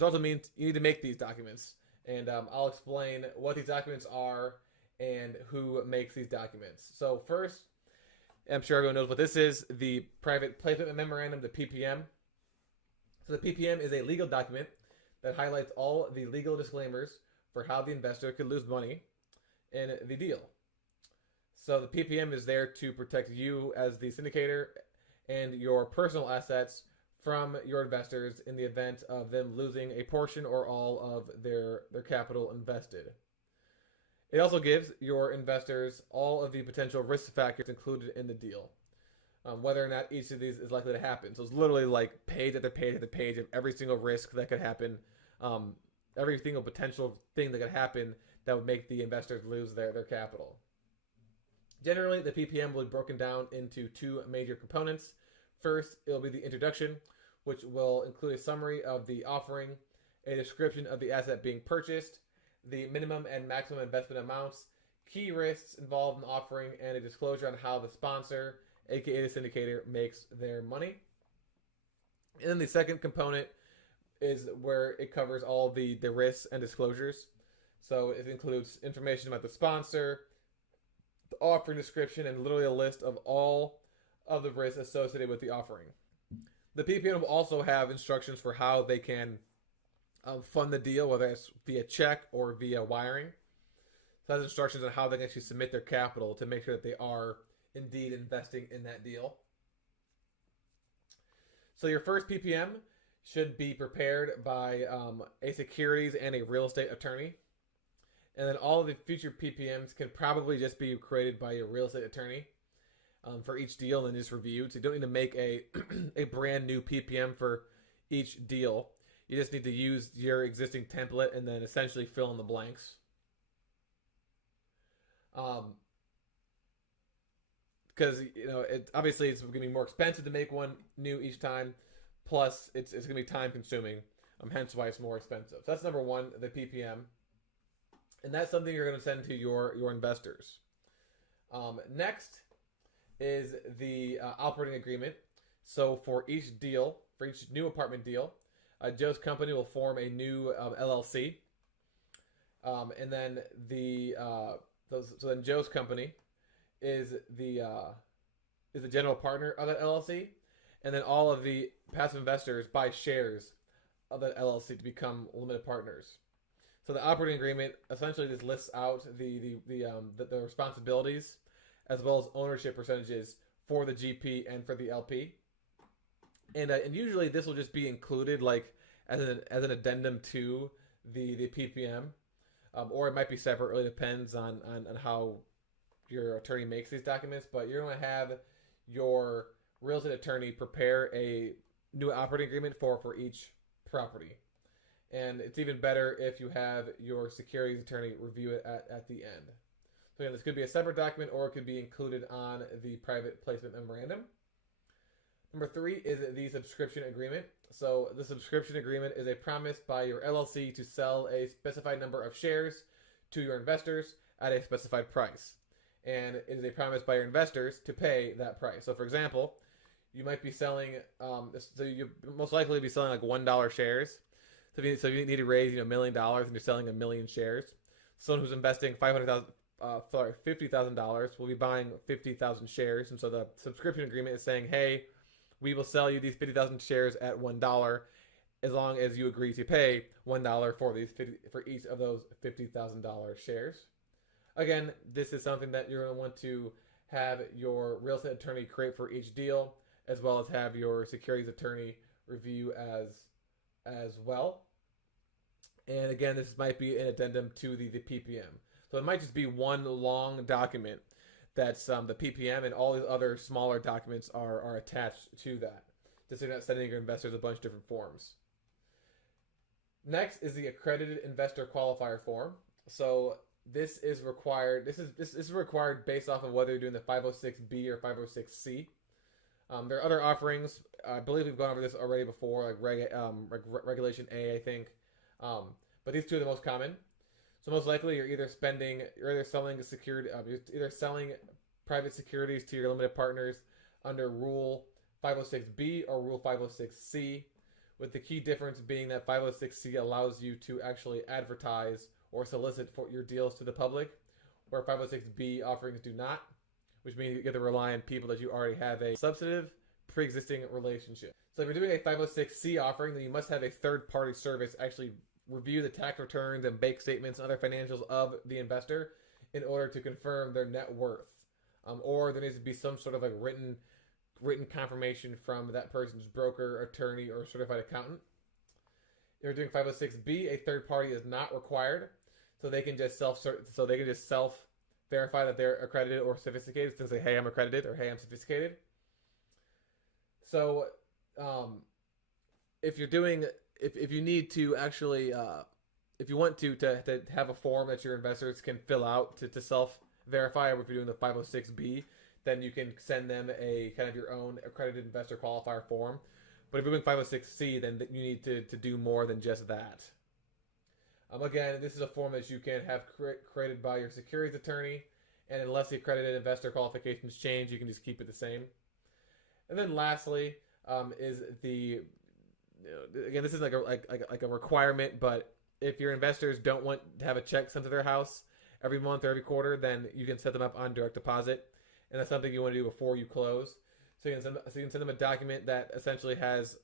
which also means you need to make these documents. And I'll explain what these documents are and who makes these documents. So first, I'm sure everyone knows what this is, the Private Placement Memorandum, the PPM. So the PPM is a legal document that highlights all the legal disclaimers for how the investor could lose money in the deal. So the PPM is there to protect you as the syndicator and your personal assets from your investors in the event of them losing a portion or all of their capital invested. It also gives your investors all of the potential risk factors included in the deal, whether or not each of these is likely to happen. So it's literally like page after page after page of every single risk that could happen, every single potential thing that could happen that would make the investors lose their capital. Generally, the PPM will be broken down into two major components. First, it will be the introduction, which will include a summary of the offering, a description of the asset being purchased, the minimum and maximum investment amounts, key risks involved in the offering, and a disclosure on how the sponsor, aka the syndicator, makes their money. And then the second component is where it covers all the risks and disclosures. So it includes information about the sponsor, the offering description, and literally a list of all of the risks associated with the offering. The PPM will also have instructions for how they can fund the deal, whether it's via check or via wiring. So that's instructions on how they can actually submit their capital to make sure that they are indeed investing in that deal. So your first PPM should be prepared by a securities and a real estate attorney. And then all of the future PPMs can probably just be created by a real estate attorney for each deal and just reviewed. So you don't need to make a brand new PPM for each deal. You just need to use your existing template and then essentially fill in the blanks. Because obviously it's going to be more expensive to make one new each time. Plus, it's going to be time consuming. Hence why it's more expensive. So that's number one, the PPM. And that's something you're going to send to your investors. Next is the operating agreement. So for each deal, for each new apartment deal, Joe's company will form a new LLC. And then so then Joe's company is the general partner of that LLC. And then all of the passive investors buy shares of that LLC to become limited partners. So the operating agreement essentially just lists out the responsibilities as well as ownership percentages for the GP and for the LP. And usually this will just be included like as an addendum to the PPM, or it might be separate. It really depends on how your attorney makes these documents. But you're going to have your real estate attorney prepare a new operating agreement for each property. And it's even better if you have your securities attorney review it at the end. So again, this could be a separate document or it could be included on the private placement memorandum. Number 3 is the subscription agreement. So the subscription agreement is a promise by your LLC to sell a specified number of shares to your investors at a specified price. And it is a promise by your investors to pay that price. So for example, you might be selling, so you most likely be selling like $1 shares. So if you need to raise $1 million and you're selling 1 million shares, someone who's investing $50,000 will be buying 50,000 shares. And so the subscription agreement is saying, hey, we will sell you these 50,000 shares at $1 as long as you agree to pay $1 for each of those $50,000 shares. Again, this is something that you're going to want to have your real estate attorney create for each deal, as well as have your securities attorney review as well. And again, this might be an addendum to the PPM. So it might just be one long document that's the PPM, and all these other smaller documents are attached to that. Just so you're not sending your investors a bunch of different forms. Next is the Accredited Investor Qualifier form. So this is required. This is required based off of whether you're doing the 506B or 506C. There are other offerings. I believe we've gone over this already before, like Regulation A, I think. But these two are the most common. So most likely, you're either selling private securities to your limited partners under Rule 506B or Rule 506C, with the key difference being that 506C allows you to actually advertise or solicit for your deals to the public, where 506B offerings do not, which means you get to rely on people that you already have a substantive pre-existing relationship. So if you're doing a 506C offering, then you must have a third-party service actually review the tax returns and bank statements and other financials of the investor in order to confirm their net worth. Or there needs to be some sort of like written confirmation from that person's broker, attorney, or certified accountant. If you're doing 506B, a third party is not required, so they can just self-verify that they're accredited or sophisticated. So say, hey, I'm accredited, or hey, I'm sophisticated. So if you need to actually, if you want to have a form that your investors can fill out to self-verify, or if you're doing the 506B, then you can send them a kind of your own accredited investor qualifier form. But if you're doing 506C, then you need to do more than just that. Again, this is a form that you can have created by your securities attorney, and unless the accredited investor qualifications change, you can just keep it the same. And then lastly, is the, again, this is like a requirement, but if your investors don't want to have a check sent to their house every month or every quarter, then you can set them up on direct deposit, and that's something you want to do before you close. So you can send them a document that essentially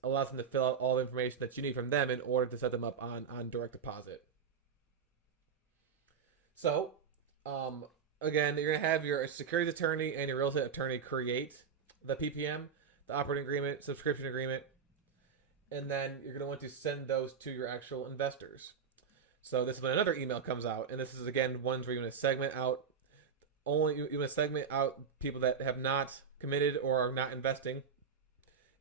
allows them to fill out all the information that you need from them in order to set them up on direct deposit. So, again, you're going to have your securities attorney and your real estate attorney create the PPM, the operating agreement, subscription agreement, and then you're going to want to send those to your actual investors. So this is when another email comes out, and this is, again, ones where you want to segment out people that have not committed or are not investing,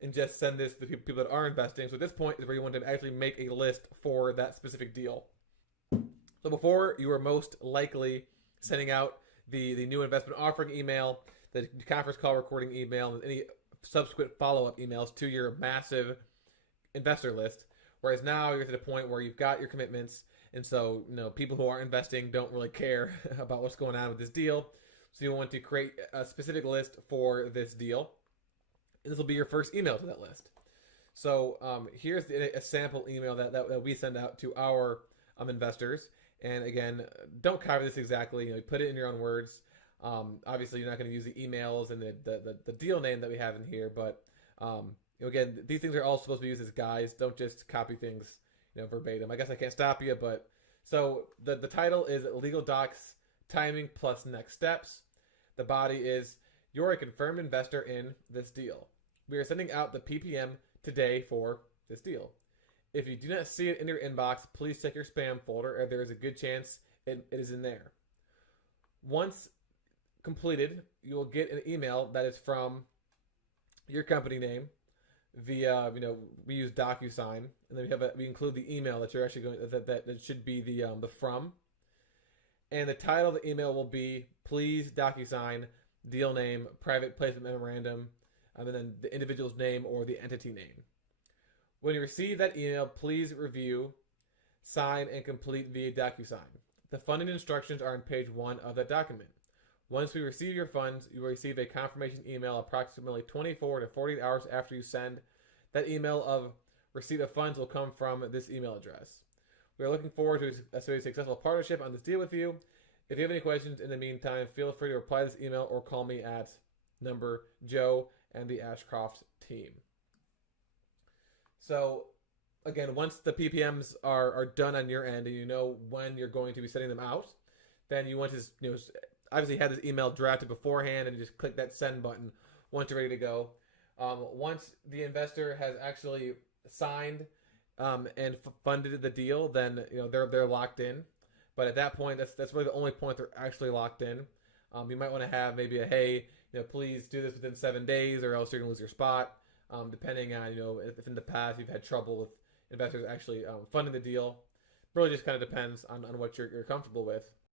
and just send this to the people that are investing. So at this point is where you want to actually make a list for that specific deal. So before, you were most likely sending out the new investment offering email, the conference call recording email, and any subsequent follow-up emails to your massive investor list. Whereas now you're to the point where you've got your commitments, and so people who are investing don't really care about what's going on with this deal. So you want to create a specific list for this deal, and this will be your first email to that list. So here's a sample email that we send out to our investors. And again, don't copy this exactly. Put it in your own words. Obviously, you're not going to use the emails and the deal name that we have in here, but again, these things are all supposed to be used as guides. Don't just copy things verbatim. I guess I can't stop you, but so the title is Legal Docs Timing Plus Next Steps. The body is, you're a confirmed investor in this deal. We are sending out the PPM today for this deal. If you do not see it in your inbox, please check your spam folder, or there is a good chance it is in there. Once completed, you will get an email that is from your company name via, we use DocuSign, and then we include the email that you're actually going, that should be the from. And the title of the email will be, please DocuSign, deal name, private placement memorandum, and then the individual's name or the entity name. When you receive that email, please review, sign, and complete via DocuSign. The funding instructions are on page 1 of that document. Once we receive your funds, you will receive a confirmation email approximately 24 to 48 hours after you send. That email of receipt of funds will come from this email address. We are looking forward to a successful partnership on this deal with you. If you have any questions in the meantime, feel free to reply to this email or call me at number Joe and the Ashcroft team. So again, once the PPMs are done on your end and you know when you're going to be sending them out, then you want to obviously have this email drafted beforehand and just click that send button once you're ready to go. Once the investor has actually signed and funded the deal, then they're locked in. But at that point, that's really the only point they're actually locked in. You might want to have maybe a, hey, please do this within 7 days, or else you're gonna lose your spot. Depending on if in the past you've had trouble with investors actually funding the deal. Really just kind of depends on what you're comfortable with.